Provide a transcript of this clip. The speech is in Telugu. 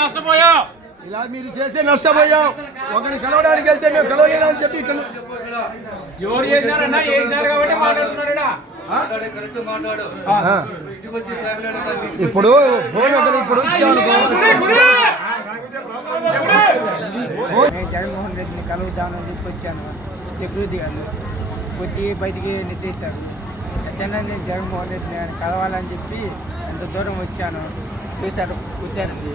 నష్టపోయాం. ఇలా మీరు చేసే నష్టపోయాం. ఒకరిని కలవడానికి వెళ్తే మేము కలవలేదని చెప్పి ఇప్పుడు ఫోన్ ఒకరు ఇప్పుడు జగన్మోహన్ రెడ్డిని కలుగుతామని చెప్పి వచ్చాను. సెక్యూరిటీ గారు కొద్ది బయటికి నెట్టేశారు. వెంటనే నేను జగన్మోహన్ రెడ్డిని కలవాలని చెప్పి ఎంత దూరం వచ్చాను. చూశారు కుట్టారండి.